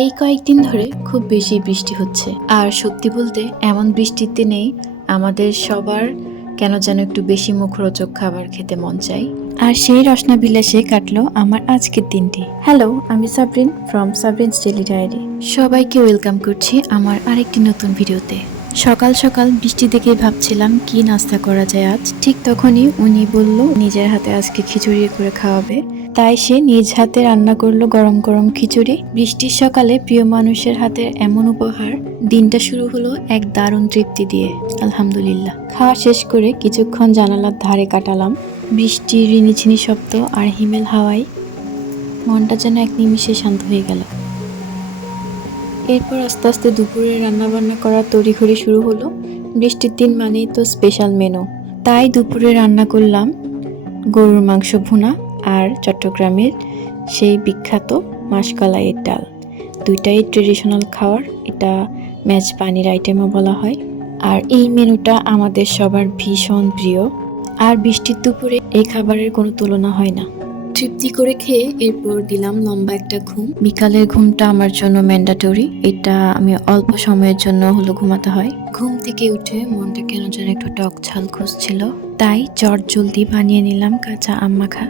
এই কয়েকদিন ধরে খুব বেশি বৃষ্টি হচ্ছে, আর সত্যি বলতে এমন বৃষ্টির দিনেই আমাদের সবার কেন যেন একটু বেশি মুখরোচক খাবার খেতে মন চায়। আর সেই রসনা বিলাসে কাটলো আমার আজকের দিনটি। হ্যালো, আমি সাবরিন ফ্রম সাবরিনস ডেইলি ডায়েরি। সবাইকে ওয়েলকাম করছি আমার আরেকটি নতুন ভিডিওতে। সকাল সকাল বৃষ্টি দেখে ভাবছিলাম কি নাস্তা করা যায় আজ। ঠিক তখনই উনি বলল নিজের হাতে আজকে খিচুড়ি করে খাওয়াবে। তাই সে নিজ হাতে রান্না করলো গরম গরম খিচুড়ি। বৃষ্টির সকালে প্রিয় মানুষের হাতের এমন উপহার, দিনটা শুরু হলো এক দারুণ তৃপ্তি দিয়ে। আলহামদুলিল্লাহ। খাওয়া শেষ করে কিছুক্ষণ জানালার ধারে কাটালাম। বৃষ্টির রিনিঝিনি শব্দ আর হিমেল হাওয়ায় মনটা যেন এক নিমিষে শান্ত হয়ে গেল। এরপর আস্তে আস্তে দুপুরে রান্নাবান্না করার তড়িঘড়ি শুরু হলো। বৃষ্টির দিন মানেই তো স্পেশাল মেনু। তাই দুপুরে রান্না করলাম গরুর মাংস ভুনা আর চট্টগ্রামের সেই বিখ্যাত মাসকলাইয়ের ডাল। দুইটাই ট্রেডিশনাল খাবার, এটা ম্যাচ পানির আইটেমও বলা হয়। আর এই মেনুটা আমাদের সবার ভীষণ প্রিয়, আর বৃষ্টির দুপুরে এই খাবারের কোনো তুলনা হয় না। তৃপ্তি করে খেয়ে এরপর দিলাম লম্বা একটা ঘুম। বিকালের ঘুমটা আমার জন্য ম্যান্ডেটরি, এটা আমি অল্প সময়ের জন্য হলো ঘুমাতে হয়। ঘুম থেকে উঠে মনটা কেন যেন একটু টক ঝাল খুঁজছিল, তাই চট জলদি বানিয়ে নিলাম কাঁচা আম মাখা।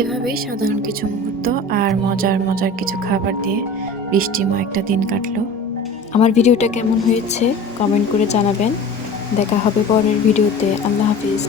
এভাবেই সাধারণ কিছু মুহূর্ত আর মজার মজার কিছু খাবার দিয়ে বৃষ্টিময় একটা দিন কাটলো। আমার ভিডিওটা কেমন হয়েছে কমেন্ট করে জানাবেন। দেখা হবে পরের ভিডিওতে। আল্লাহ হাফিজ।